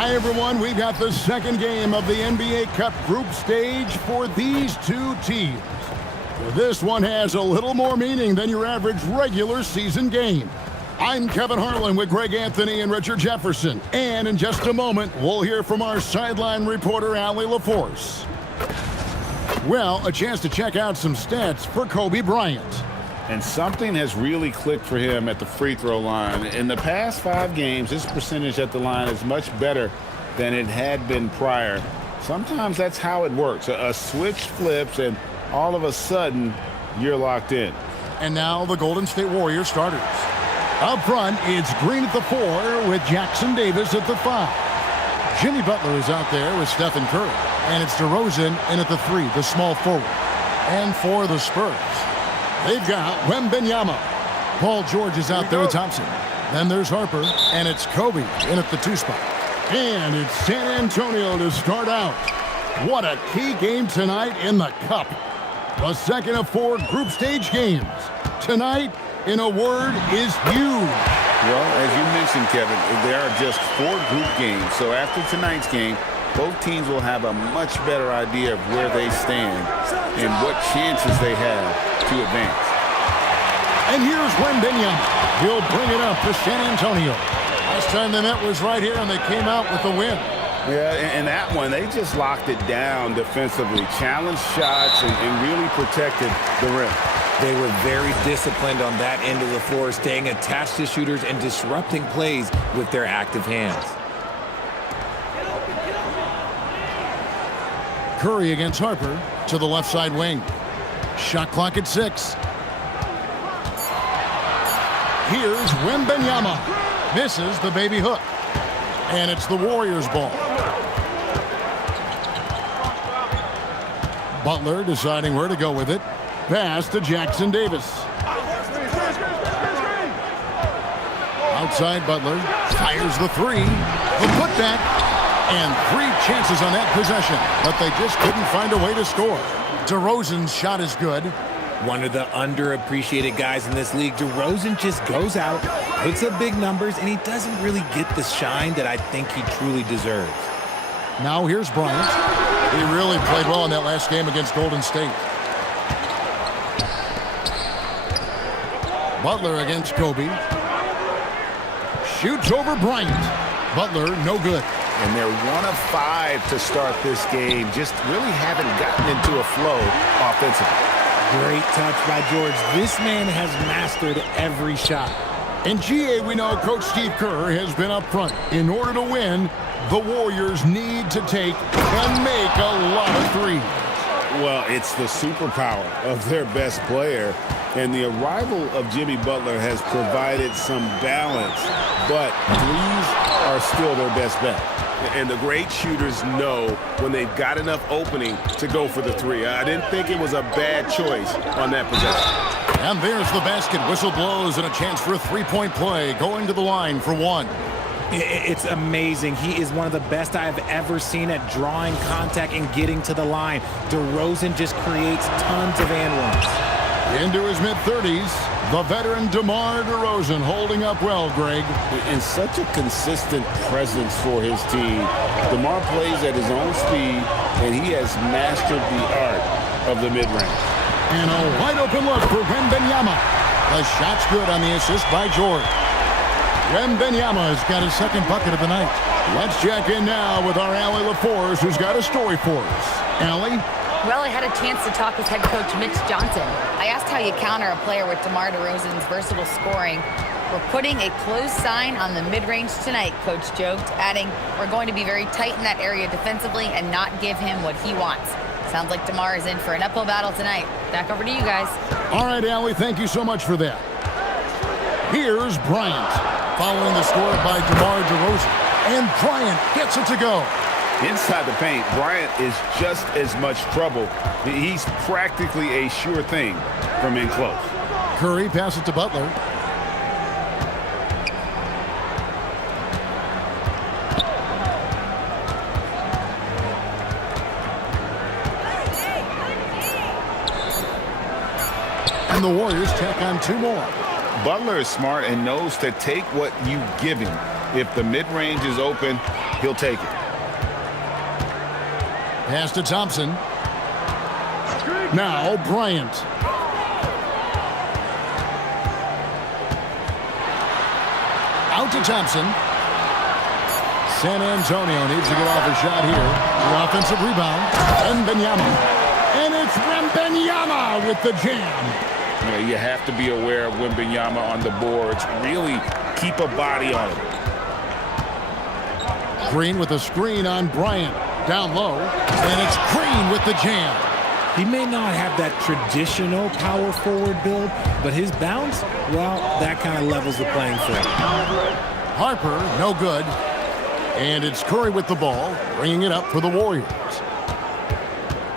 Hi, everyone. We've got the second game of the NBA Cup group stage for these two teams. This one has a little more meaning than your average regular season game. I'm Kevin Harlan with Greg Anthony and Richard Jefferson. And in just a moment, we'll hear from our sideline reporter, Allie LaForce. Well, a chance to check out some stats for Kobe Bryant. And something has really clicked for him at the free throw line. In the past 5 games, his percentage at the line is much better than it had been prior. Sometimes that's how it works. A switch flips, and all of a sudden, you're locked in. And now the Golden State Warriors starters. Up front, it's Green at the 4 with Jackson Davis at the 5. Jimmy Butler is out there with Stephen Curry. And it's DeRozan in at the 3, the small forward. And for the Spurs, they've got Wembanyama. Paul George is out there with Thompson. Then there's Harper, and it's Kobe in at the 2 spot. And it's San Antonio to start out. What a key game tonight in the Cup. The second of 4 group stage games. Tonight, in a word, is huge. Well, as you mentioned, Kevin, there are just 4 group games. So after tonight's game, both teams will have a much better idea of where they stand and what chances they have to advance. And here's Wembanyama. He'll bring it up for San Antonio. Last time they met was right here, and they came out with the win. Yeah, and that one, they just locked it down defensively, challenged shots, and really protected the rim. They were very disciplined on that end of the floor, staying attached to shooters and disrupting plays with their active hands. Curry against Harper to the left side wing. Shot clock at 6. Here's Wembanyama. Misses the baby hook. And it's the Warriors' ball. Butler deciding where to go with it. Pass to Jackson Davis. Outside Butler. Fires the 3. The putback. And 3 chances on that possession, but they just couldn't find a way to score. DeRozan's shot is good. One of the underappreciated guys in this league. DeRozan just goes out, puts up big numbers, and he doesn't really get the shine that I think he truly deserves. Now here's Bryant. He really played well in that last game against Golden State. Butler against Kobe. Shoots over Bryant. Butler, no good. And they're 1 of 5 to start this game. Just really haven't gotten into a flow offensively. Great touch by George. This man has mastered every shot. In GA, we know Coach Steve Kerr has been up front. In order to win, the Warriors need to take and make a lot of threes. Well, it's the superpower of their best player. And the arrival of Jimmy Butler has provided some balance. But threes are still their best bet. And the great shooters know when they've got enough opening to go for the 3. I didn't think it was a bad choice on that possession. And there's the basket. Whistle blows and a chance for a 3-point play. Going to the line for 1. It's amazing. He is one of the best I've ever seen at drawing contact and getting to the line. DeRozan just creates tons of and ones. Into his mid-30s, the veteran DeMar DeRozan holding up well, Greg. And such a consistent presence for his team. DeMar plays at his own speed, and he has mastered the art of the mid-range. And a wide-open look for Wembanyama. The shot's good on the assist by George. Wembanyama has got his second bucket of the night. Let's check in now with our Allie LaForce, who's got a story for us. Allie? Well, I had a chance to talk with head coach Mitch Johnson. I asked how you counter a player with DeMar DeRozan's versatile scoring. We're putting a close sign on the mid-range tonight, Coach joked, adding, we're going to be very tight in that area defensively and not give him what he wants. Sounds like DeMar is in for an uphill battle tonight. Back over to you guys. All right, Allie, thank you so much for that. Here's Bryant, following the score by DeMar DeRozan. And Bryant gets it to go. Inside the paint, Bryant is just as much trouble. He's practically a sure thing from in close. Curry passes it to Butler. And the Warriors tack on 2 more. Butler is smart and knows to take what you give him. If the mid-range is open, he'll take it. Pass to Thompson. Now Bryant. Out to Thompson. San Antonio needs to get off a shot here. The offensive rebound. Wembanyama. And it's Wembanyama with the jam. You know, you have to be aware of Wembanyama on the boards. Really keep a body on him. Green with a screen on Bryant. Down low. And it's Green with the jam. He may not have that traditional power forward build, but his bounce, well, that kind of levels the playing field. Harper, no good. And it's Curry with the ball, bringing it up for the Warriors.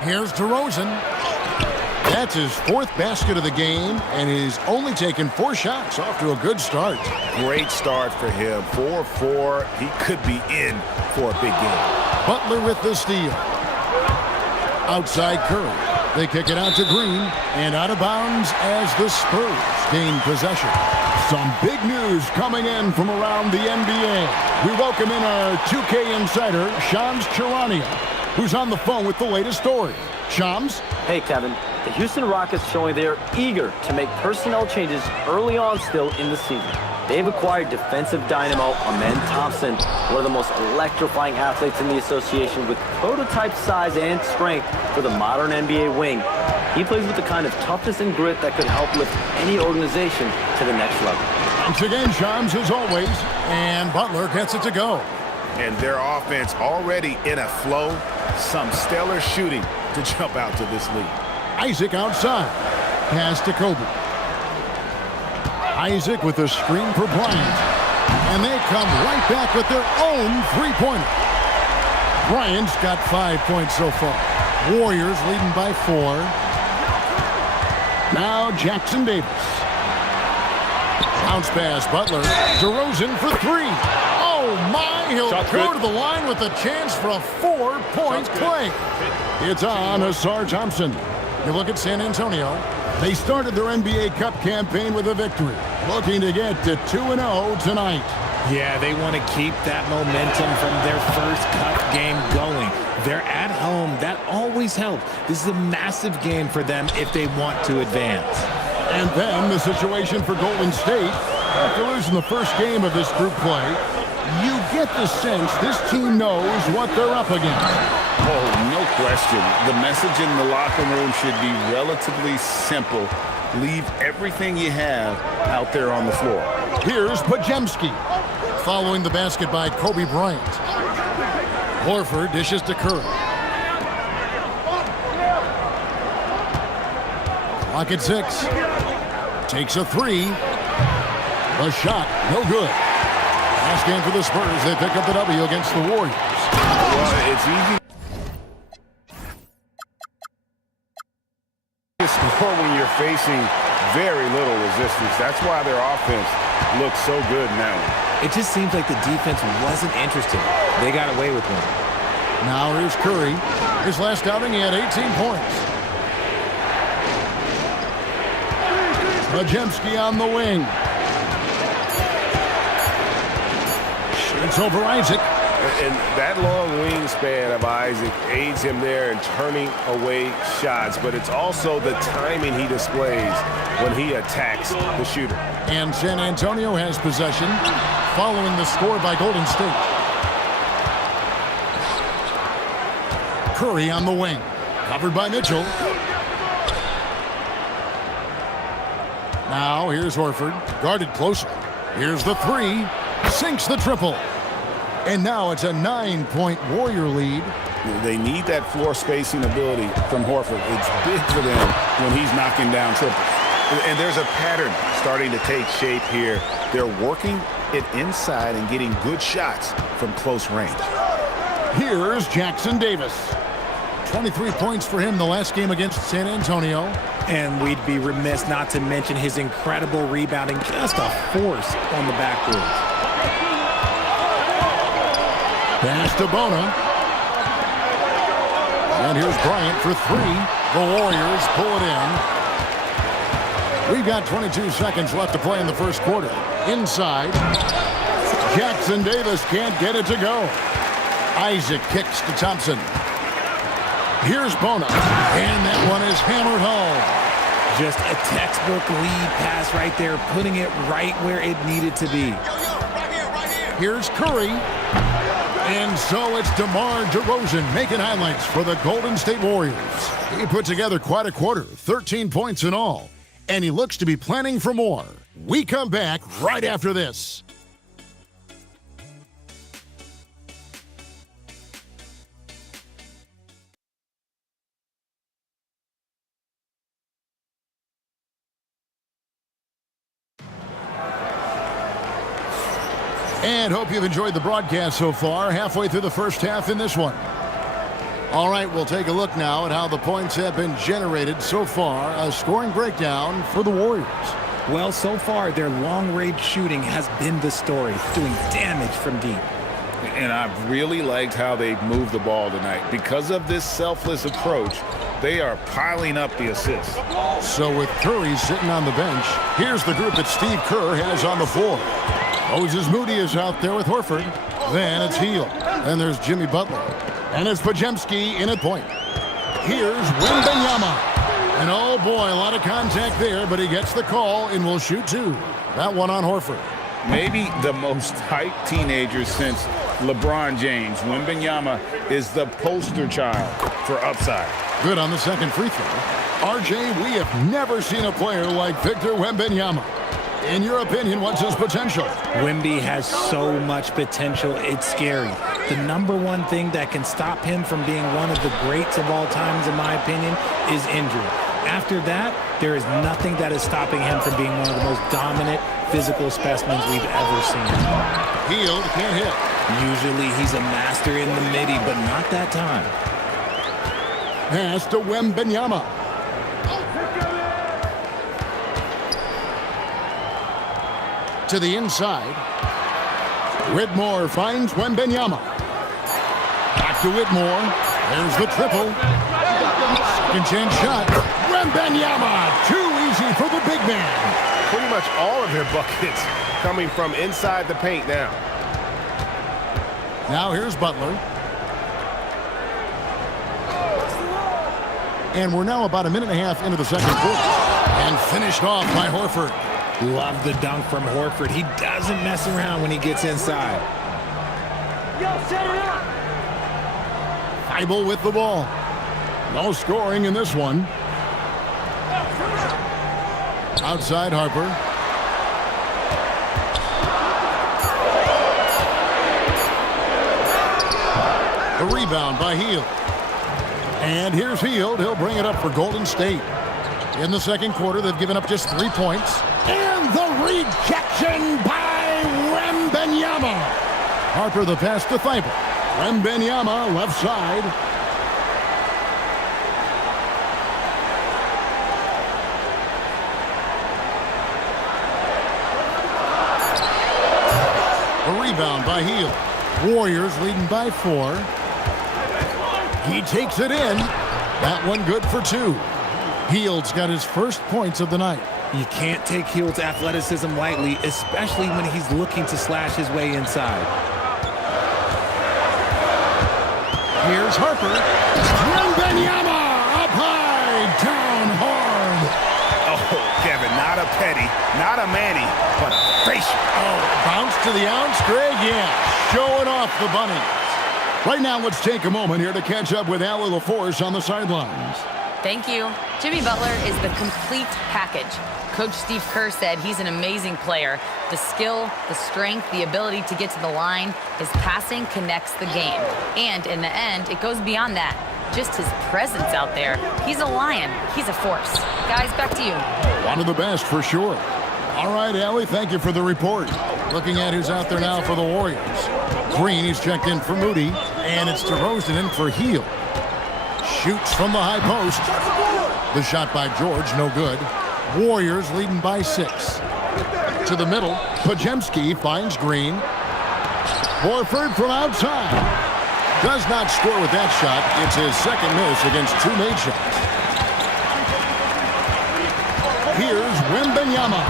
Here's DeRozan. That's his 4th basket of the game, and he's only taken 4 shots. Off to a good start. Great start for him. 4-4. He could be in for a big game. Butler with the steal. Outside Curry. They kick it out to Green, and out of bounds as the Spurs gain possession. Some big news coming in from around the NBA. We welcome in our 2K insider, Shams Charania, who's on the phone with the latest story. Shams? Hey, Kevin. The Houston Rockets showing they're eager to make personnel changes early on still in the season. They've acquired defensive dynamo Amen Thompson, one of the most electrifying athletes in the association with prototype size and strength for the modern NBA wing. He plays with the kind of toughness and grit that could help lift any organization to the next level. Once again, Shams, as always, and Butler gets it to go. And their offense already in a flow. Some stellar shooting to jump out to this lead. Isaac outside. Pass to Kobe. Isaac with a screen for Bryant. And they come right back with their own three-pointer. Bryant's got 5 points so far. Warriors leading by 4. Now Jackson Davis. Bounce pass, Butler. DeRozan for 3. Oh, my. He'll go to the line with a chance for a 4-point play. It's on Asar Thompson. You look at San Antonio. They started their NBA Cup campaign with a victory, looking to get to 2-0 tonight. Yeah, they want to keep that momentum from their first Cup game going. They're at home. That always helps. This is a massive game for them if they want to advance. And then the situation for Golden State. After losing the first game of this group play, you get the sense this team knows what they're up against. Oh, no question. The message in the locker room should be relatively simple. Leave everything you have out there on the floor. Here's Pajemski. Following the basket by Kobe Bryant. Horford dishes to Curry. Clock at 6. Takes a 3. The shot, no good. Last game for the Spurs. They pick up the W against the Warriors. Well, it's easy to score when you're facing very little resistance. That's why their offense looks so good now. It just seems like the defense wasn't interested. They got away with one. Now here's Curry. His last outing, he had 18 points. Pajemski on the wing. Shoots over Isaac. And that long wingspan of Isaac aids him there in turning away shots, but it's also the timing he displays when he attacks the shooter. And San Antonio has possession following the score by Golden State. Curry on the wing. Covered by Mitchell. Now here's Horford. Guarded closely. Here's the 3. Sinks the triple. And now it's a 9-point Warrior lead. They need that floor spacing ability from Horford. It's big for them when he's knocking down triples. And there's a pattern starting to take shape here. They're working it inside and getting good shots from close range. Here's Jackson Davis. 23 points for him the last game against San Antonio. And we'd be remiss not to mention his incredible rebounding, just a force on the backboard. Pass to Bona. And here's Bryant for 3. The Warriors pull it in. We've got 22 seconds left to play in the first quarter. Inside. Jackson Davis can't get it to go. Isaac kicks to Thompson. Here's Bona, and that one is hammered home. Just a textbook lead pass right there, putting it right where it needed to be. Here's Curry. And so it's DeMar DeRozan making highlights for the Golden State Warriors. He put together quite a quarter, 13 points in all. And he looks to be planning for more. We come back right after this. And hope you've enjoyed the broadcast so far, halfway through the first half in this one. All right, we'll take a look now at how the points have been generated so far. A scoring breakdown for the Warriors. Well, so far, their long-range shooting has been the story, doing damage from deep. And I've really liked how they've moved the ball tonight. Because of this selfless approach, they are piling up the assists. So with Curry sitting on the bench, here's the group that Steve Kerr has on the floor. Moses Moody is out there with Horford. Then it's Hield. Then there's Jimmy Butler. And it's Podziemski in at point. Here's Wembanyama. And oh boy, a lot of contact there, but he gets the call and will shoot two. That one on Horford. Maybe the most hyped teenager since LeBron James. Wembanyama is the poster child for upside. Good on the second free throw. RJ, we have never seen a player like Victor Wembanyama. In your opinion, what's his potential? Wemby has so much potential, it's scary. The number one thing that can stop him from being one of the greats of all times, in my opinion, is injury. After that, there is nothing that is stopping him from being one of the most dominant physical specimens we've ever seen. Hield can't hit. Usually he's a master in the midi, but not that time. Pass to Wembanyama. To the inside. Whitmore finds Wembanyama. Back to Whitmore. There's the triple. Second chance shot. Wembanyama. Too easy for the big man. Pretty much all of their buckets coming from inside the paint now. Now here's Butler. And we're now about a minute and a half into the second quarter. And finished off by Horford. Love the dunk from Horford. He doesn't mess around when he gets inside. Feibel with the ball. No scoring in this one. Outside Harper. The rebound by Hield. And here's Hield. He'll bring it up for Golden State. In the second quarter, they've given up just 3 points. And the rejection by Wembanyama. Harper the pass to Feibel. Wembanyama left side. A rebound by Hield. Warriors leading by 4. He takes it in. That one good for 2. Hield's got his first points of the night. You can't take Hield's athleticism lightly, especially when he's looking to slash his way inside. Here's Harper. Wembanyama up high, down hard. Oh, Kevin, not a petty, not a Manny, but a facial. Oh, bounce to the ounce, Greg, yeah. Showing off the bunnies. Right now, let's take a moment here to catch up with Allie LaForce on the sidelines. Thank you. Jimmy Butler is the complete package. Coach Steve Kerr said he's an amazing player. The skill, the strength, the ability to get to the line, his passing connects the game. And in the end, it goes beyond that. Just his presence out there. He's a lion. He's a force. Guys, back to you. One of the best for sure. All right, Allie, thank you for the report. Looking at who's out there now for the Warriors. Green, he's checked in for Moody. And it's DeRozan in for Hield. Shoots from the high post. The shot by George, no good. Warriors leading by 6. To the middle, Podziemski finds Green. Horford from outside. Does not score with that shot. It's his second miss against 2 made shots. Here's Wembanyama.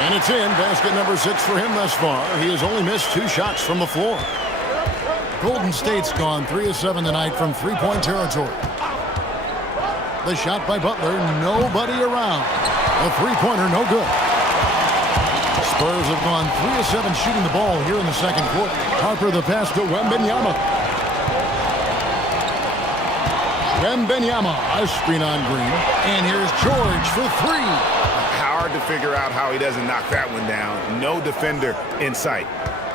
And it's in. Basket number 6 for him thus far. He has only missed 2 shots from the floor. Golden State's gone 3 of 7 tonight from three-point territory. The shot by Butler, nobody around. A three-pointer, no good. Spurs have gone 3 of 7 shooting the ball here in the second quarter. Harper the pass to Wembanyama. Wembanyama, a screen on Green. And here's George for 3. Hard to figure out how he doesn't knock that one down. No defender in sight.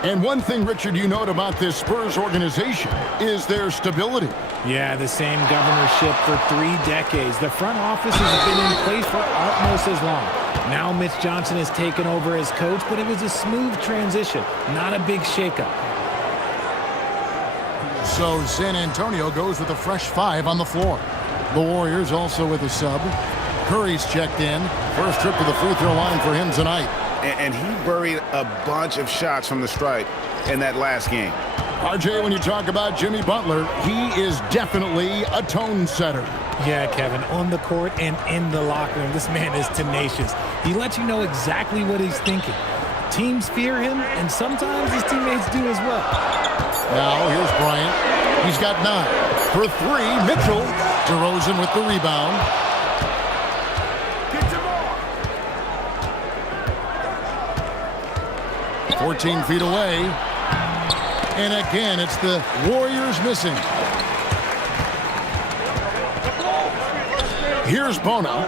And one thing, Richard, you note about this Spurs organization is their stability. Yeah, the same governorship for 3 decades. The front office has been in place for almost as long. Now Mitch Johnson has taken over as coach, but it was a smooth transition, not a big shakeup. So San Antonio goes with a fresh 5 on the floor. The Warriors also with a sub. Curry's checked in. First trip to the free throw line for him tonight. And he buried a bunch of shots from the stripe in that last game. RJ, when you talk about Jimmy Butler, he is definitely a tone setter. Yeah, Kevin, on the court and in the locker room, this man is tenacious. He lets you know exactly what he's thinking. Teams fear him, and sometimes his teammates do as well. Now, here's Bryant. He's got 9. For 3, Mitchell. DeRozan with the rebound. 14 feet away. And again, it's the Warriors missing. Here's Bona.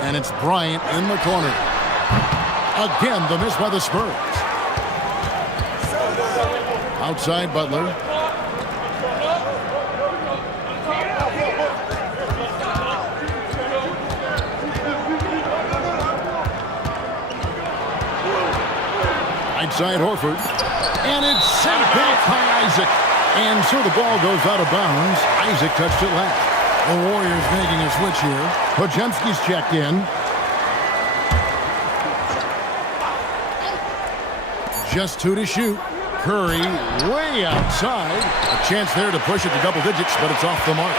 And it's Bryant in the corner. Again, the miss by the Spurs. Outside Butler. Outside Horford. And it's sent back by Isaac. And so the ball goes out of bounds. Isaac touched it last. The Warriors making a switch here. Podziemski's checked in. Just 2 to shoot. Curry way outside. A chance there to push it to double digits, but it's off the mark.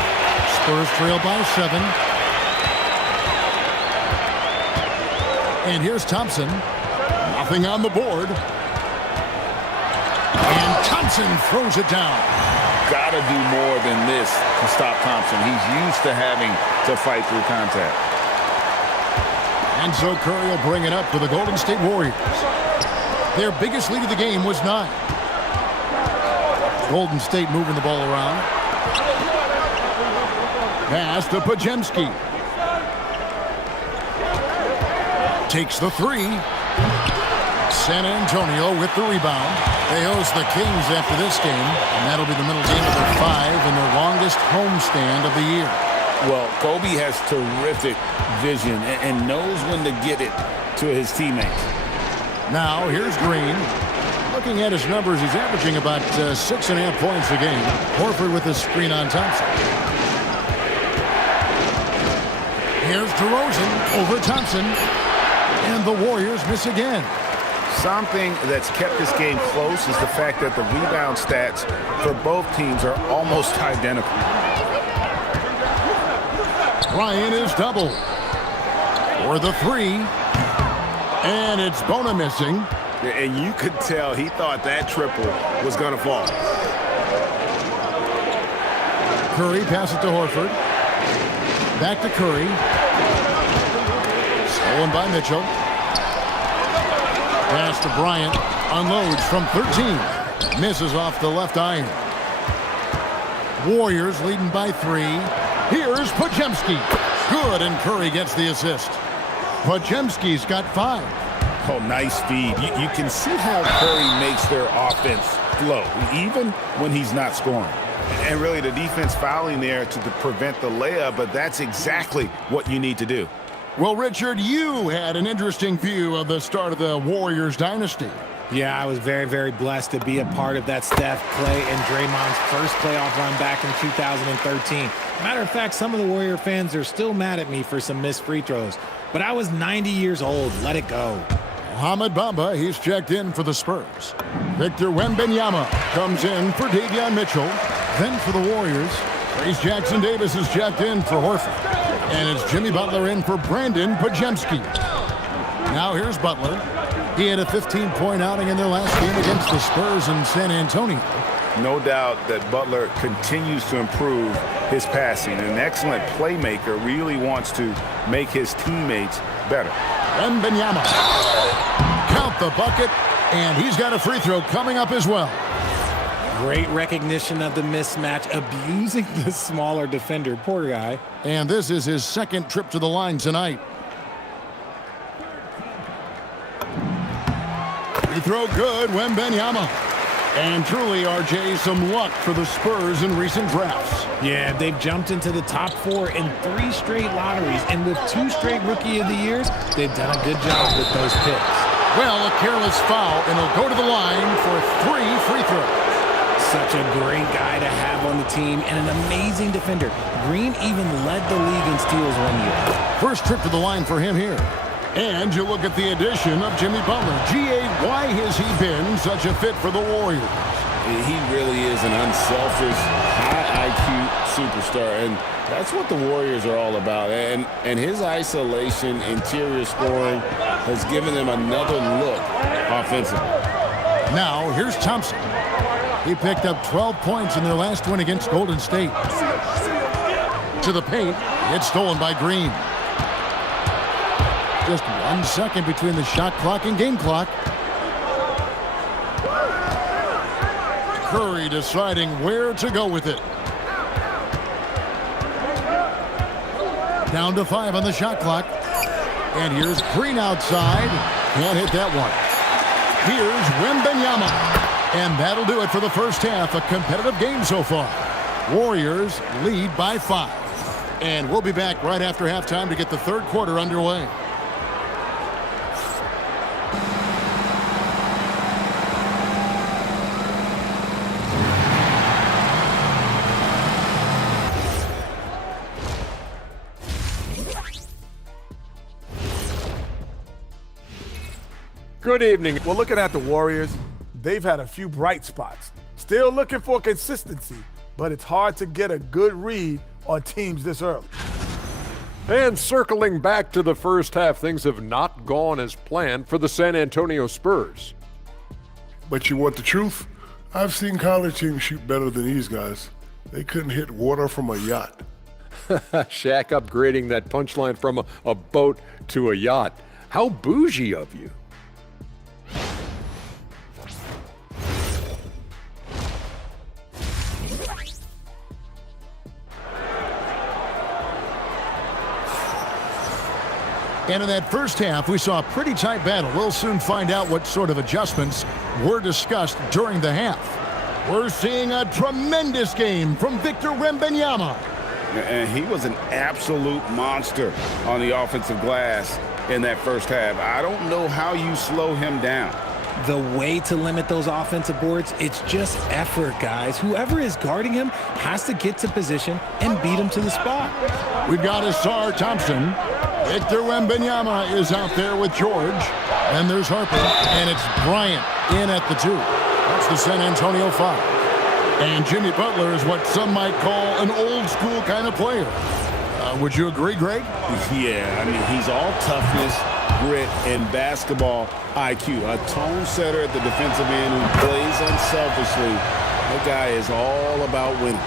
Spurs trail by 7. And here's Thompson. Nothing on the board. And Thompson throws it down. Got to do more than this to stop Thompson. He's used to having to fight through contact. And so Curry will bring it up for the Golden State Warriors. Their biggest lead of the game was 9. Golden State moving the ball around. Pass to Podziemski. Takes the 3. San Antonio with the rebound. They host the Kings after this game, and that'll be the middle game of their 5 and their longest homestand of the year. Well, Kobe has terrific vision and knows when to get it to his teammates. Now, here's Green. Looking at his numbers, he's averaging about 6.5 points a game. Horford with the screen on Thompson. Here's DeRozan over Thompson. And the Warriors miss again. Something that's kept this game close is the fact that the rebound stats for both teams are almost identical. Bryant is double. For the 3. And it's Bona missing. And you could tell he thought that triple was going to fall. Curry passes to Horford. Back to Curry. Stolen by Mitchell. Pass to Bryant. Unloads from 13. Misses off the left iron. Warriors leading by 3. Here's Podziemski. Good, and Curry gets the assist. Podziemski's got 5. Oh, nice feed. You can see how Curry makes their offense flow, even when he's not scoring. And really the defense fouling there to prevent the layup, but that's exactly what you need to do. Well, Richard, you had an interesting view of the start of the Warriors dynasty. Yeah, I was very, very blessed to be a part of that Steph, Clay, and Draymond's first playoff run back in 2013. Matter of fact, some of the Warrior fans are still mad at me for some missed free throws. But I was 90 years old. Let it go. Mohamed Mamba, he's checked in for the Spurs. Victor Wembanyama comes in for Davion Mitchell. Then for the Warriors, Trace Jackson Davis is checked in for Horford. And it's Jimmy Butler in for Brandon Podziemski. Now here's Butler. He had a 15-point outing in their last game against the Spurs in San Antonio. No doubt that Butler continues to improve his passing. An excellent playmaker, really wants to make his teammates better. Wembanyama. Count the bucket, and he's got a free throw coming up as well. Great recognition of the mismatch, abusing the smaller defender. Poor guy. And this is his second trip to the line tonight. Free throw good, Wembanyama. And truly, RJ, some luck for the Spurs in recent drafts. Yeah, they've jumped into the top 4 in 3 straight lotteries, and with 2 straight Rookie of the Years, they've done a good job with those picks. Well, a careless foul, and he'll go to the line for 3 free throws. Such a great guy to have on the team and an amazing defender. Green even led the league in steals one year. First trip to the line for him here. And you look at the addition of Jimmy Butler. G.A., why has he been such a fit for the Warriors? He really is an unselfish, high IQ superstar, and that's what the Warriors are all about. And his isolation, interior scoring has given them another look offensively. Now, here's Thompson. He picked up 12 points in their last win against Golden State. To the paint, it's stolen by Green. Just 1 second between the shot clock and game clock. Curry deciding where to go with it. Down to 5 on the shot clock. And here's Green outside. Can't hit that one. Here's Wembanyama. And that'll do it for the first half. A competitive game so far. Warriors lead by 5. And we'll be back right after halftime to get the third quarter underway. Good evening. Well, looking at the Warriors, they've had a few bright spots. Still looking for consistency, but it's hard to get a good read on teams this early. And circling back to the first half, things have not gone as planned for the San Antonio Spurs. But you want the truth? I've seen college teams shoot better than these guys. They couldn't hit water from a yacht. Shaq upgrading that punchline from a boat to a yacht. How bougie of you. And in that first half, we saw a pretty tight battle. We'll soon find out what sort of adjustments were discussed during the half. We're seeing a tremendous game from Victor Wembanyama. And he was an absolute monster on the offensive glass in that first half. I don't know how you slow him down. The way to limit those offensive boards, it's just effort, guys. Whoever is guarding him has to get to position and beat him to the spot. We've got Asar Thompson. Victor Wembanyama is out there with George. And there's Harper. And it's Bryant in at the 2. That's the San Antonio 5. And Jimmy Butler is what some might call an old school kind of player. Would you agree, Greg? Yeah, I mean, he's all toughness, grit, and basketball IQ. A tone setter at the defensive end who plays unselfishly. That guy is all about winning.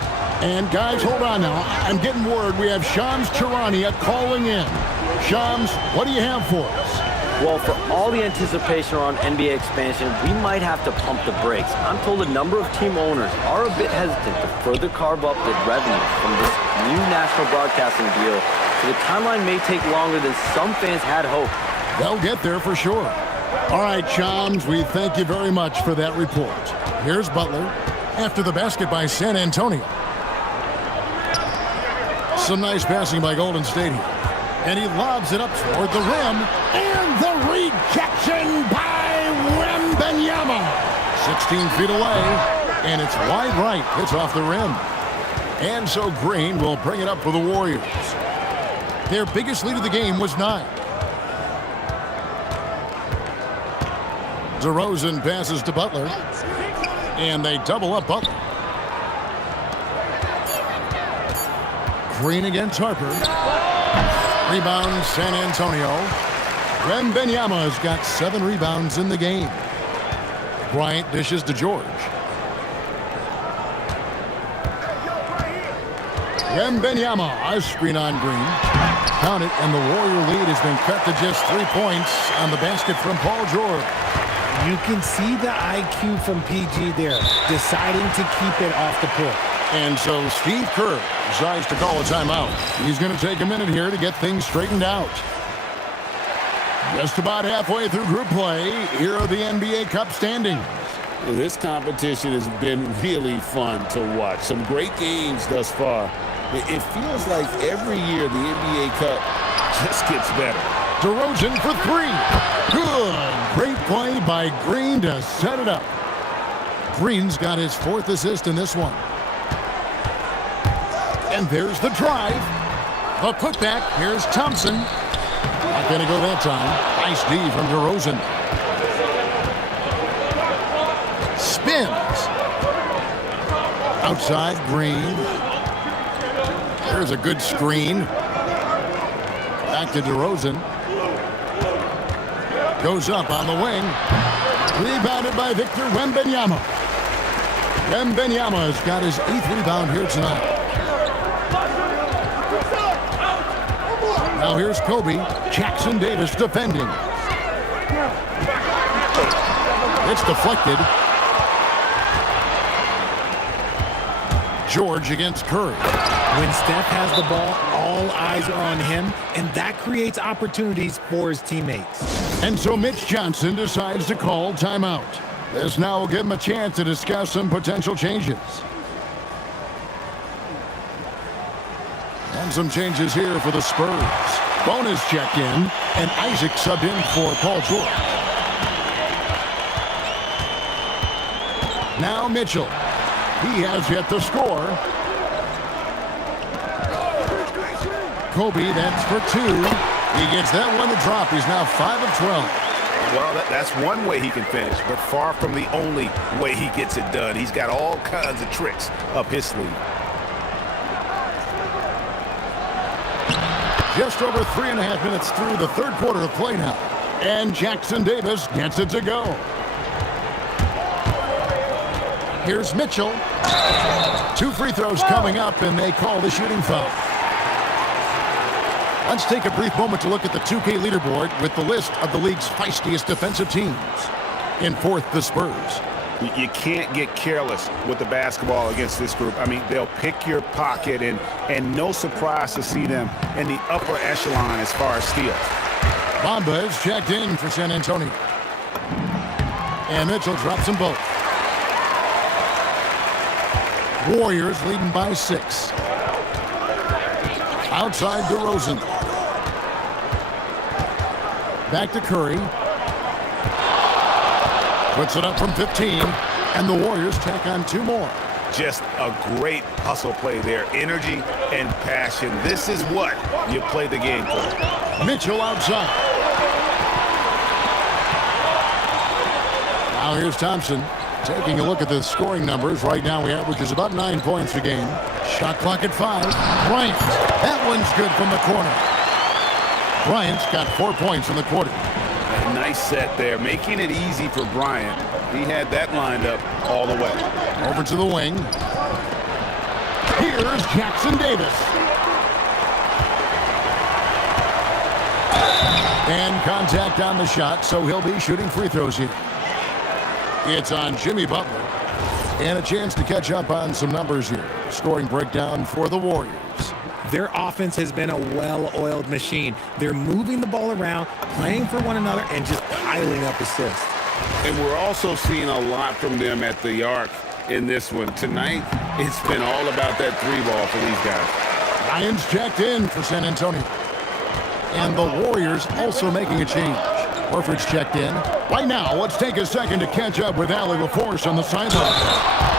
And guys, hold on now. I'm getting word we have Shams Charania calling in. Shams, what do you have for us? Well, for all the anticipation around NBA expansion, we might have to pump the brakes. I'm told a number of team owners are a bit hesitant to further carve up the revenue from this new national broadcasting deal, so the timeline may take longer than some fans had hoped. They'll get there for sure. All right, Shams, we thank you very much for that report. Here's Butler after the basket by San Antonio. Some nice passing by Golden State here. And he lobs it up toward the rim. And the rejection by Wembanyama. 16 feet away. And it's wide right. It's off the rim. And so Green will bring it up for the Warriors. Their biggest lead of the game was 9. DeRozan passes to Butler. And they double up Butler. Green against Harper. Rebound San Antonio. Wembanyama's got 7 rebounds in the game. Bryant dishes to George. Wembanyama, a screen on Green. Count it, and the Warrior lead has been cut to just 3 points on the basket from Paul George. You can see the IQ from PG there, deciding to keep it off the court. And so Steve Kerr decides to call a timeout. He's going to take a minute here to get things straightened out. Just about halfway through group play, here are the NBA Cup standings. This competition has been really fun to watch. Some great games thus far. It feels like every year the NBA Cup just gets better. DeRozan for 3. Good. Great play by Green to set it up. Green's got his 4th assist in this one. And there's the drive. The putback. Here's Thompson. Not going to go that time. Nice D from DeRozan. Spins. Outside Green. There's a good screen. Back to DeRozan. Goes up on the wing. Rebounded by Victor Wembanyama. Wembanyama has got his 8th rebound here tonight. Now here's Kobe. Jackson Davis defending. It's deflected. George against Curry. When Steph has the ball, all eyes are on him, and that creates opportunities for his teammates. And so Mitch Johnson decides to call timeout. This now will give him a chance to discuss some potential changes. And some changes here for the Spurs. Bonus checked in, and Isaac subbed in for Paul George. Now Mitchell. He has yet to score. Kobe, that's for 2. He gets that one to drop. He's now 5 of 12. Well, that's one way he can finish, but far from the only way he gets it done. He's got all kinds of tricks up his sleeve. Just over 3.5 minutes through the 3rd quarter of play now. And Jackson Davis gets it to go. Here's Mitchell. 2 free throws coming up, and they call the shooting foul. Let's take a brief moment to look at the 2K leaderboard with the list of the league's feistiest defensive teams. In 4th, the Spurs. You can't get careless with the basketball against this group. I mean, they'll pick your pocket, and no surprise to see them in the upper echelon as far as steals. Mamba is checked in for San Antonio. And Mitchell drops them both. Warriors leading by 6. Outside DeRozan. Back to Curry. Puts it up from 15, and the Warriors tack on 2 more. Just a great hustle play there. Energy and passion. This is what you play the game for. Mitchell outside. Now here's Thompson. Taking a look at the scoring numbers. Right now, he averages about 9 points a game. Shot clock at 5. Bryant. That one's good from the corner. Bryant's got 4 points in the quarter. A nice set there, making it easy for Bryant. He had that lined up all the way. Over to the wing. Here's Jackson Davis. And contact on the shot, so he'll be shooting free throws here. It's on Jimmy Butler. And a chance to catch up on some numbers here. Scoring breakdown for the Warriors. Their offense has been a well-oiled machine. They're moving the ball around, playing for one another, and just piling up assists. And we're also seeing a lot from them at the arc in this one. Tonight, it's been all about that 3-ball for these guys. Lions checked in for San Antonio. And the Warriors also making a change. Horford's checked in. Right now, let's take a second to catch up with Allie LaForce on the sideline.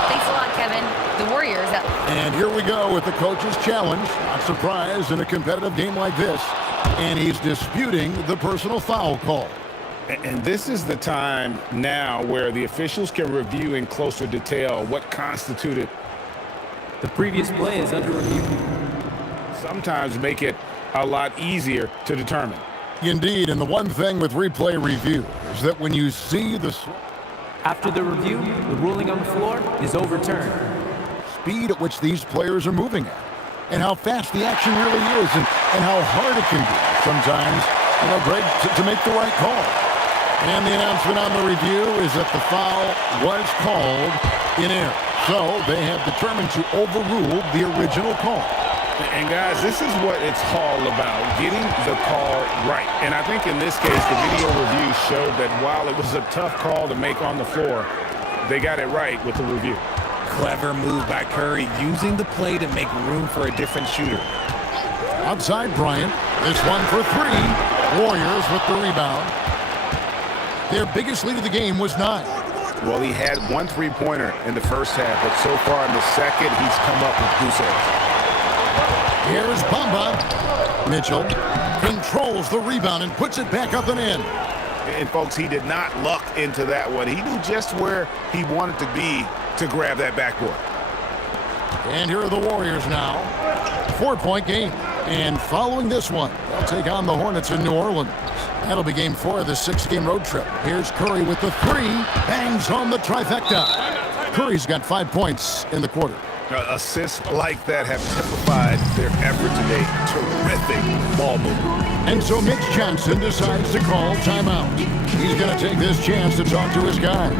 Thanks a lot, Kevin. The Warriors up. And here we go with the coach's challenge. Not surprised in a competitive game like this. And he's disputing the personal foul call. And this is the time now where the officials can review in closer detail what constituted. The previous play is under review. Sometimes make it a lot easier to determine. Indeed, and the one thing with replay review is that when you see the After the review, the ruling on the floor is overturned. speed at which these players are moving at, and how fast the action really is, and how hard it can be sometimes, Greg, to make the right call. And the announcement on the review is that the foul was called in error. So they have determined to overrule the original call. And guys, this is what it's all about, getting the call right. And I think in this case, the video review showed that while it was a tough call to make on the floor, they got it right with the review. Clever move by Curry, using the play to make room for a different shooter. Outside Bryant, this one for three. Warriors with the rebound. Their biggest lead of the game was 9. Well, he had 1 3-pointer in the first half, but so far in the second, he's come up with goose eggs. Here's Mamba. Mitchell controls the rebound and puts it back up and in. And, folks, he did not luck into that one. He knew just where he wanted to be to grab that backboard. And here are the Warriors now. 4-point game. And following this one, they'll take on the Hornets in New Orleans. That'll be game 4 of the 6-game road trip. Here's Curry with the 3. Bangs home the trifecta. Curry's got 5 points in the quarter. Assists like that have typified their effort today. Terrific ball movement. And so Mitch Johnson decides to call timeout. He's going to take this chance to talk to his guys.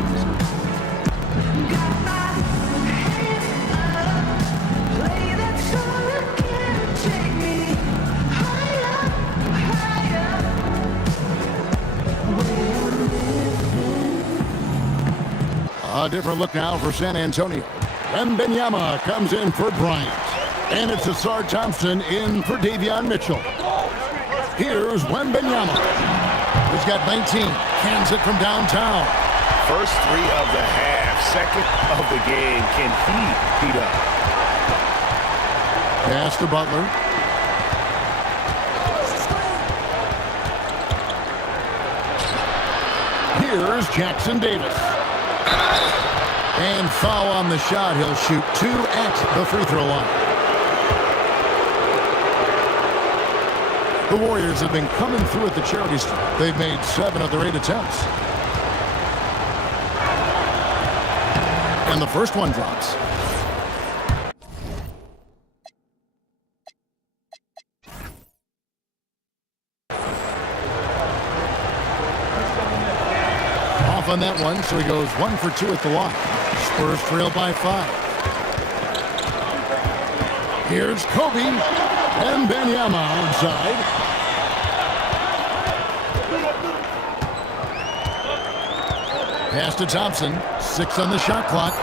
A different look now for San Antonio. Wembanyama comes in for Bryant. And it's Asar Thompson in for Davion Mitchell. Here's Wembanyama. He's got 19. Cans it from downtown. First 3 of the half, second of the game. Can he beat up? Pass to Butler. Here's Jackson Davis. And foul on the shot. He'll shoot 2 at the free throw line. The Warriors have been coming through at the charity stripe. They've made 7 of their 8 attempts. And the first one drops. Off on that one, so he goes 1 for 2 at the line. Spurs trail by 5. Here's Kobe. And Wembanyama outside. Pass to Thompson. 6 on the shot clock.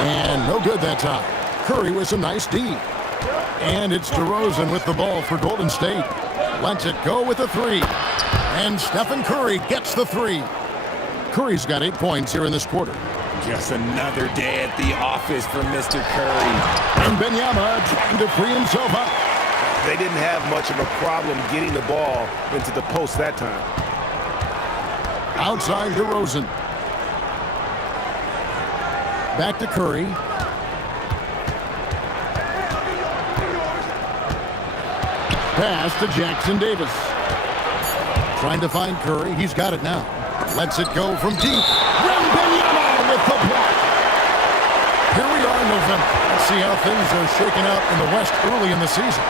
And no good that time. Curry with some nice D. And it's DeRozan with the ball for Golden State. Lets it go with a 3. And Stephen Curry gets the 3. Curry's got 8 points here in this quarter. Just another day at the office for Mr. Curry. And Wembanyama trying to free himself up. They didn't have much of a problem getting the ball into the post that time. Outside DeRozan. Back to Curry. Pass to Jackson Davis. Trying to find Curry. He's got it now. Lets it go from deep. Wembanyama with the block. Here we are in November. Let's see how things are shaking out in the West early in the season.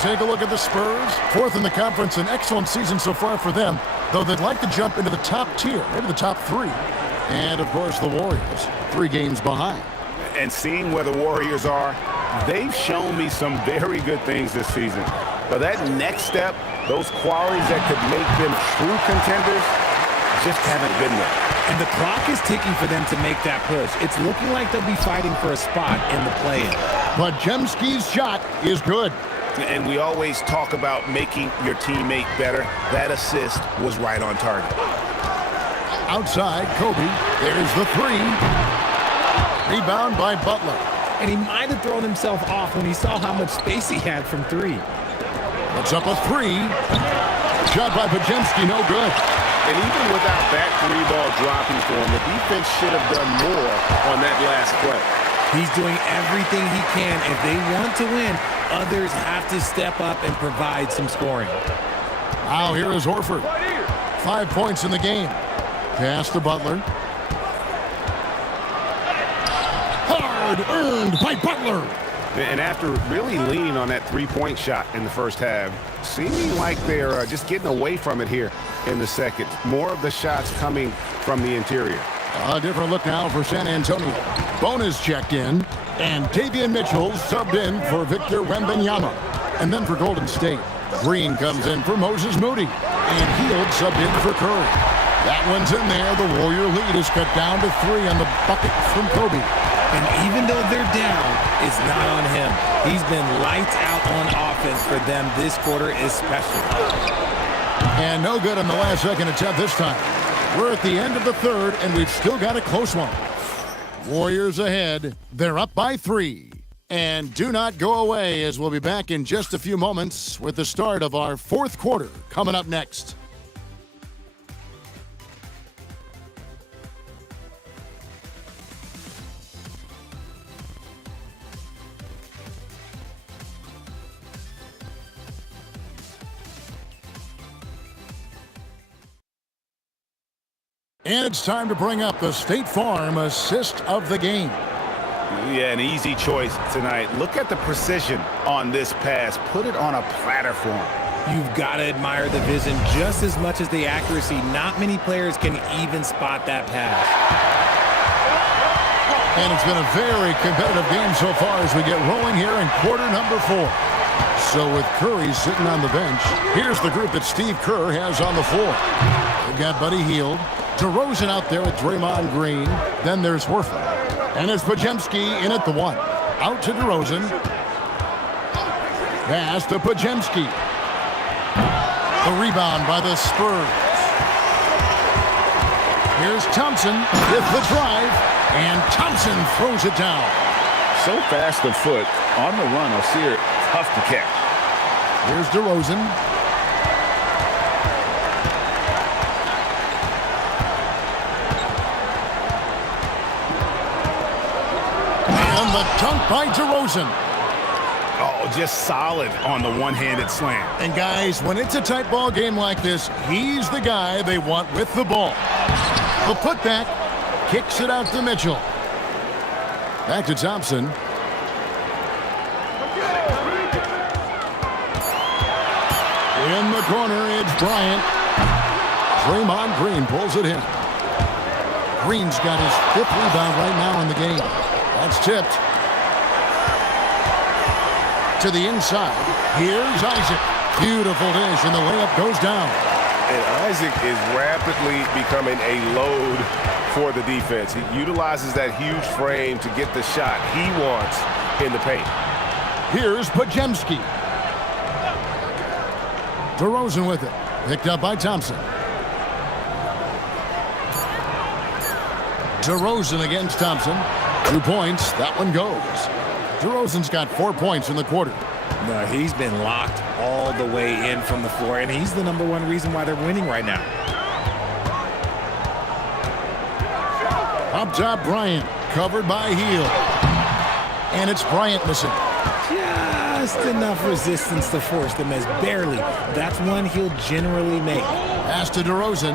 Take a look at the Spurs. 4th in the conference, an excellent season so far for them, though they'd like to jump into the top tier, maybe the top 3. And, of course, the Warriors, 3 games behind. And seeing where the Warriors are, they've shown me some very good things this season. But that next step, those qualities that could make them true contenders, just haven't been there. And the clock is ticking for them to make that push. It's looking like they'll be fighting for a spot in the play-in. But Jemski's shot is good. And we always talk about making your teammate better. That assist was right on target. Outside, Kobe. There's the 3. Rebound by Butler. And he might have thrown himself off when he saw how much space he had from 3. Puts up a 3. Shot by Pajemski, no good. And even without that 3-ball dropping for him, the defense should have done more on that last play. He's doing everything he can. If they want to win, others have to step up and provide some scoring. Now here is Horford. 5 points in the game. Pass to Butler. Hard earned by Butler. And after really leaning on that three-point shot in the first half, seeming like they're just getting away from it here in the second. More of the shots coming from the interior. A different look now for San Antonio. Bonus checked in, and Davian Mitchell subbed in for Victor Wembanyama. And then for Golden State, Green comes in for Moses Moody, and Hield subbed in for Curry. That one's in there. The Warrior lead is cut down to 3 on the bucket from Kobe. And even though they're down, it's not on him. He's been lights out on offense for them this quarter especially. And no good on the last second attempt this time. We're at the end of the third, and we've still got a close one. Warriors ahead. They're up by 3. And do not go away, as we'll be back in just a few moments with the start of our fourth quarter coming up next. And it's time to bring up the State Farm assist of the game. Yeah, an easy choice tonight. Look at the precision on this pass. Put it on a platter for him. You've got to admire the vision just as much as the accuracy. Not many players can even spot that pass. And it's been a very competitive game so far as we get rolling here in quarter number 4. So with Curry sitting on the bench, here's the group that Steve Kerr has on the floor. They've got Buddy Hield, DeRozan out there with Draymond Green. Then there's Horford. And there's Podziemski in at the 1. Out to DeRozan. Pass to Podziemski. The rebound by the Spurs. Here's Thompson with the drive. And Thompson throws it down. So fast of foot on the run. O'Sear, tough to catch. Here's DeRozan. And the dunk by DeRozan. Oh, just solid on the one-handed slam. And guys, when it's a tight ball game like this, he's the guy they want with the ball. The putback kicks it out to Mitchell. Back to Thompson. In the corner, it's Bryant. Draymond Green pulls it in. Green's got his 5th rebound right now in the game. That's tipped. To the inside. Here's Isaac. Beautiful dish, and the layup goes down. And Isaac is rapidly becoming a load for the defense. He utilizes that huge frame to get the shot he wants in the paint. Here's Podziemski. DeRozan with it. Picked up by Thompson. DeRozan against Thompson. 2 points. That one goes. DeRozan's got 4 points in the quarter. No, he's been locked all the way in from the floor, and he's the #1 reason why they're winning right now. Up top, Bryant. Covered by Hield. And it's Bryant missing. Just enough resistance to force the miss. Barely. That's one he'll generally make. Pass to DeRozan.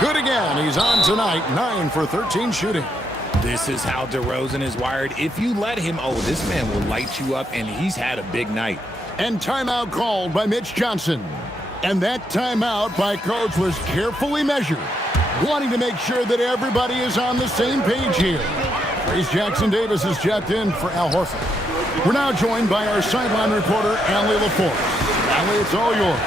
Good again. He's on tonight. 9 for 13 shooting. This is how DeRozan is wired. If you let him, this man will light you up, and he's had a big night. And timeout called by Mitch Johnson. And that timeout by Coach was carefully measured, wanting to make sure that everybody is on the same page here. Trace Jackson-Davis is checked in for Al Horford. We're now joined by our sideline reporter, Allie LaForce. Allie, it's all yours.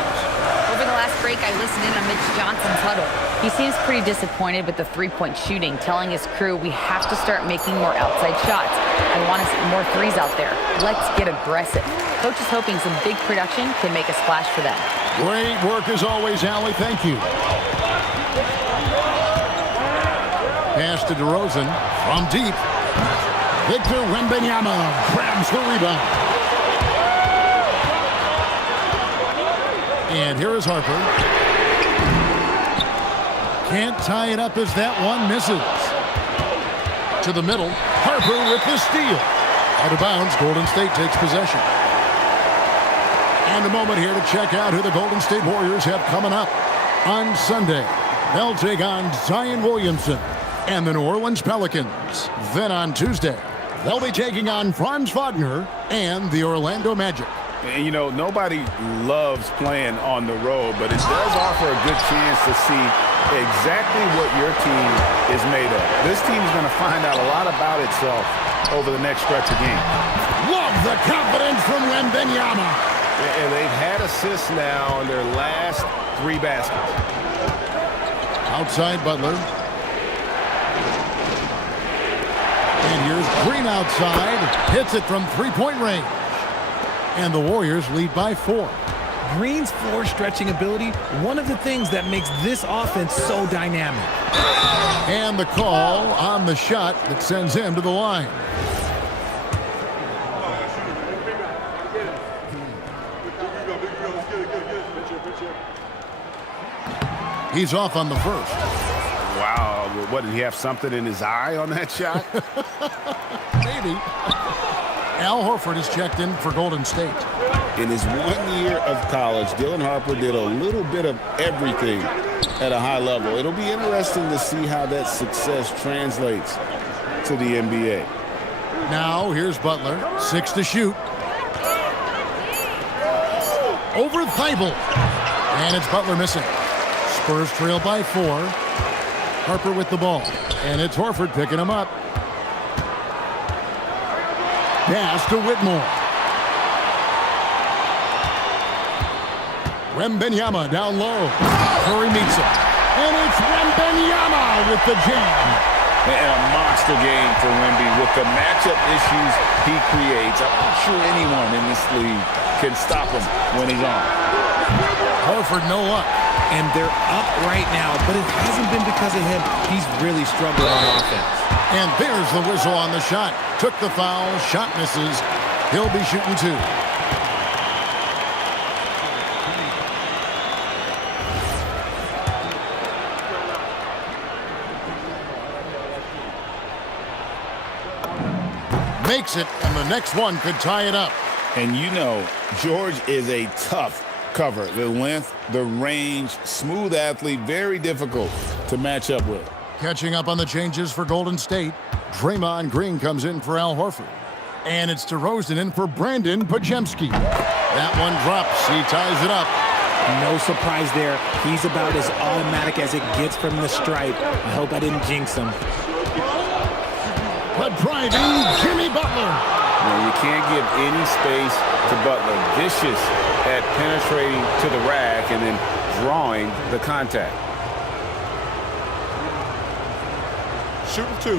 Over the last break, I listened in on Mitch Johnson's huddle. He seems pretty disappointed with the three-point shooting, telling his crew we have to start making more outside shots. I want to see more threes out there. Let's get aggressive. Coach is hoping some big production can make a splash for them. Great work as always, Allie. Thank you. Pass to DeRozan from deep. Victor Wembanyama grabs the rebound. And here is Harper. Can't tie it up as that one misses. To the middle. Harper with the steal. Out of bounds, Golden State takes possession. And a moment here to check out who the Golden State Warriors have coming up. On Sunday, they'll take on Zion Williamson and the New Orleans Pelicans. Then on Tuesday, they'll be taking on Franz Wagner and the Orlando Magic. And, you know, nobody loves playing on the road, but it does offer a good chance to see exactly what your team is made of. This team is going to find out a lot about itself over the next stretch of games. Love the confidence from Wembanyama. And they've had assists now on their last 3 baskets. Outside Butler. And here's Green outside. Hits it from three-point range. And the Warriors lead by 4. Green's floor stretching ability, one of the things that makes this offense so dynamic. And the call on the shot that sends him to the line. He's off on the first. Wow, what, did he have something in his eye on that shot? Maybe. Al Horford is checked in for Golden State. In his 1 year of college, Dylan Harper did a little bit of everything at a high level. It'll be interesting to see how that success translates to the NBA. Now, here's Butler. 6 to shoot. Over Thibault. And it's Butler missing. Spurs trail by 4. Harper with the ball. And it's Horford picking him up. Pass to Whitmore. Wembanyama down low. Curry meets him. And it's Wembanyama with the jam. And a monster game for Wemby with the matchup issues he creates. I'm not sure anyone in this league can stop him when he's on. Horford no luck. And they're up right now, but it hasn't been because of him. He's really struggled on offense. And there's the whistle on the shot. Took the foul. Shot misses. He'll be shooting 2. Makes it, and the next one could tie it up. And you know, George is a tough cover. The length, the range, smooth athlete, very difficult to match up with. Catching up on the changes for Golden State, Draymond Green comes in for Al Horford. And it's DeRozan in for Brandon Podziemski. That one drops. He ties it up. No surprise there. He's about as automatic as it gets from the stripe. I hope I didn't jinx him. But driving, Jimmy Butler. You can't give any space to Butler. Vicious at penetrating to the rack and then drawing the contact. Shooting 2.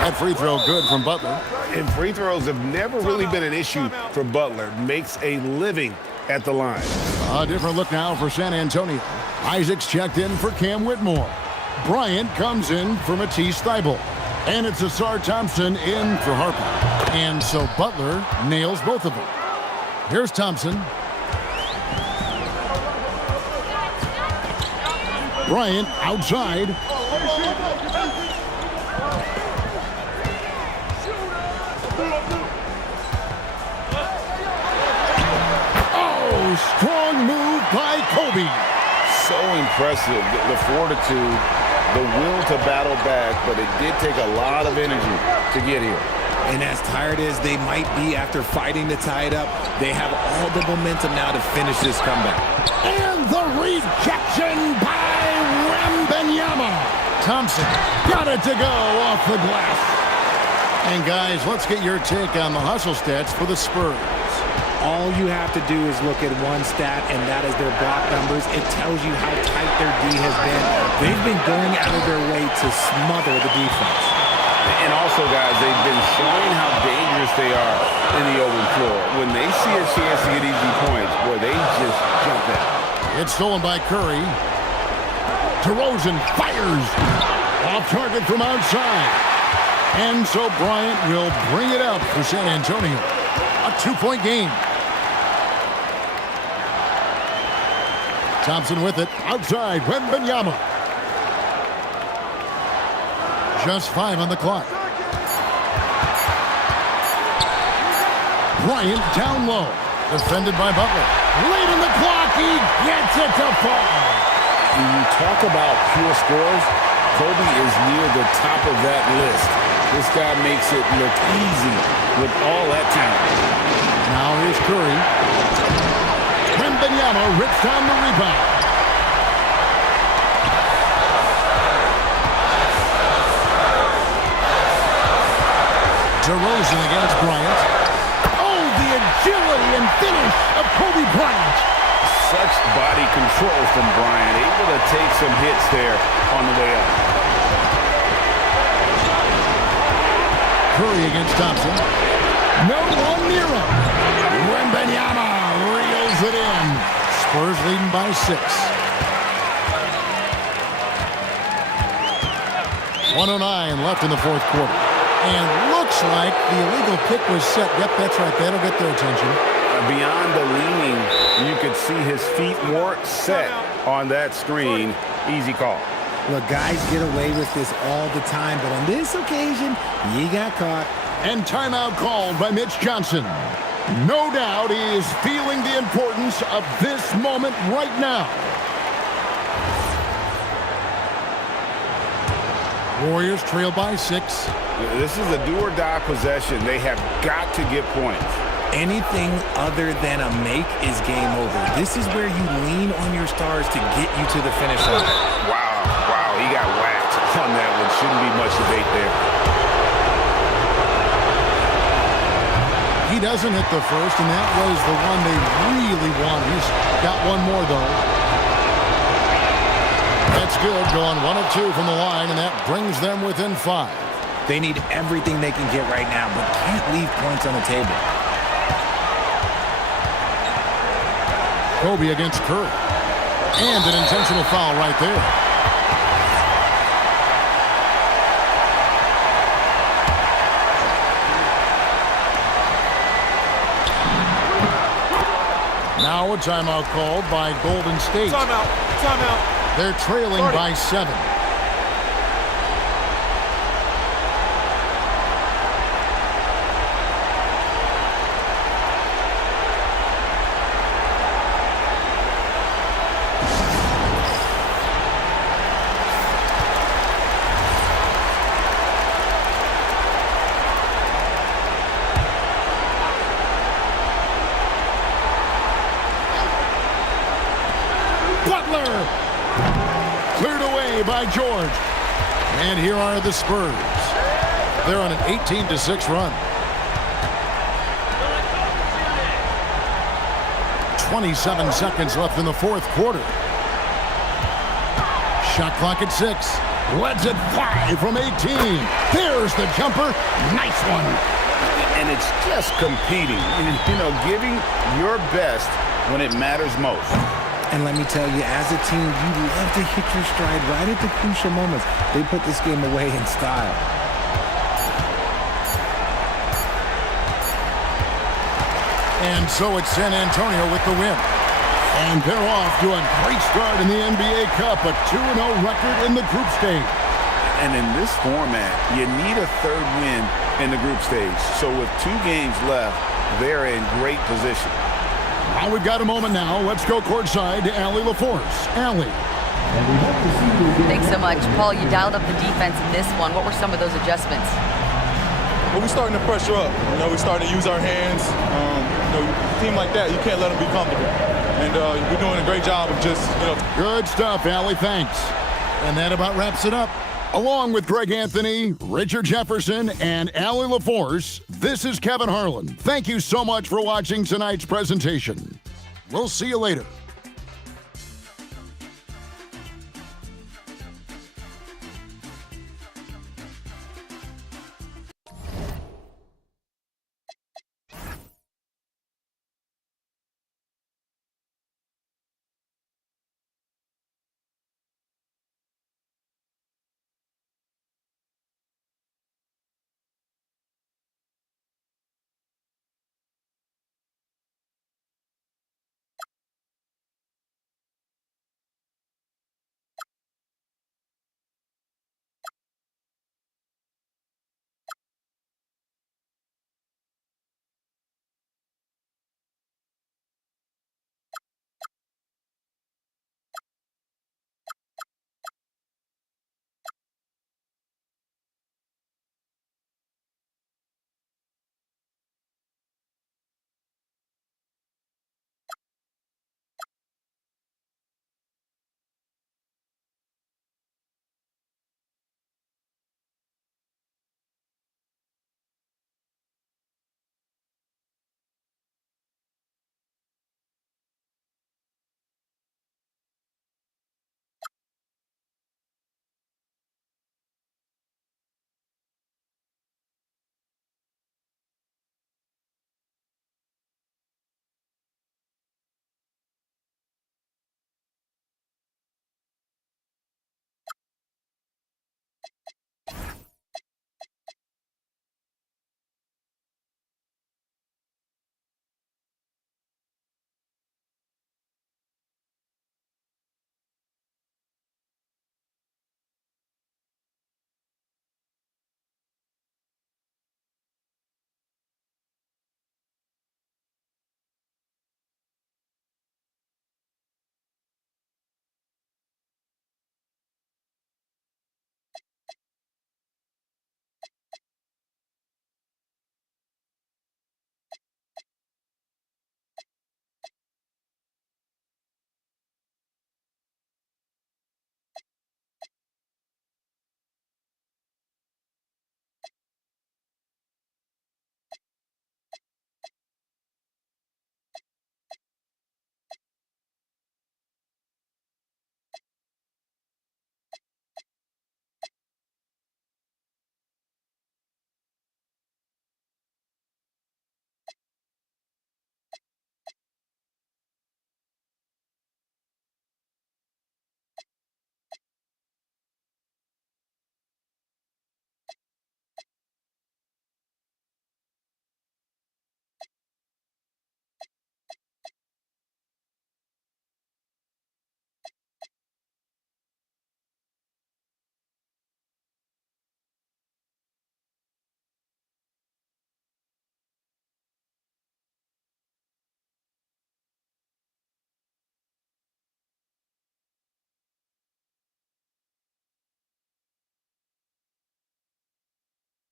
That free throw good from Butler. And free throws have never really been an issue for Butler. Makes a living at the line. A different look now for San Antonio. Isaac's checked in for Cam Whitmore. Bryant comes in for Matisse Thybulle. And it's Asar Thompson in for Harper. And so Butler nails both of them. Here's Thompson. Bryant outside. Oh, strong move by Kobe. So impressive, the fortitude, the will to battle back, but it did take a lot of energy to get here. And as tired as they might be after fighting to tie it up, they have all the momentum now to finish this comeback. And the rejection by Wembanyama. Thompson got it to go off the glass. And guys, let's get your take on the hustle stats for the Spurs. All you have to do is look at one stat, and that is their block numbers. It tells you how tight their D has been. They've been going out of their way to smother the defense. And also, guys, they've been showing how dangerous they are in the open floor. When they see a chance to get easy points, boy, they just jump that. It's stolen by Curry. DeRozan fires. Off target from outside. And so Bryant will bring it up for San Antonio. A 2-point game. Thompson with it. Outside. Wembanyama. Just 5 on the clock. Bryant down low. Defended by Butler. Late in the clock. He gets it to fall. When you talk about pure scores, Kobe is near the top of that list. This guy makes it look easy with all that talent. Now here's Curry. Wembanyama rips down the rebound. DeRozan against Bryant. Oh, the agility and finish of Kobe Bryant. Such body control from Bryant, able to take some hits there on the way up. Curry against Thompson. No one near him. Wembanyama reels it in. Spurs leading by 6. 1:09 left in the fourth quarter. And looks like the illegal kick was set. Yep, that's right. That'll get their attention. Beyond the leaning, you could see his feet weren't set on that screen. Easy call. Look, guys get away with this all the time, but on this occasion, he got caught. And timeout called by Mitch Johnson. No doubt he is feeling the importance of this moment right now. Warriors trail by 6. This is a do-or-die possession. They have got to get points. Anything other than a make is game over. This is where you lean on your stars to get you to the finish line. Wow, he got whacked on that one. Shouldn't be much debate there. He doesn't hit the first, and that was the one they really wanted. He's got one more, though. That's good, going 1 of 2 from the line, and that brings them within 5. They need everything they can get right now, but can't leave points on the table. Kobe against Curry. And an intentional foul right there. Now a timeout called by Golden State. Timeout. They're trailing by 7. Butler! Cleared away by George. And here are the Spurs. They're on an 18-6 run. 27 seconds left in the fourth quarter. Shot clock at 6. Lets it fly from 18. There's the jumper. Nice one. And it's just competing. You know, giving your best when it matters most. And let me tell you, as a team, you love to hit your stride right at the crucial moments. They put this game away in style. And so it's San Antonio with the win. And they're off to a great start in the NBA Cup, a 2-0 record in the group stage. And in this format, you need a third win in the group stage. So with 2 games left, they're in great position. Now we've got a moment now. Let's go courtside to Allie LaForce. Allie. Thanks so much. Paul, you dialed up the defense in this one. What were some of those adjustments? Well, we're starting to pressure up. You know, we're starting to use our hands. You know, a team like that, you can't let them be comfortable. And we're doing a great job of just, you know. Good stuff, Allie. Thanks. And that about wraps it up. Along with Greg Anthony, Richard Jefferson, and Allie LaForce, this is Kevin Harlan. Thank you so much for watching tonight's presentation. We'll see you later.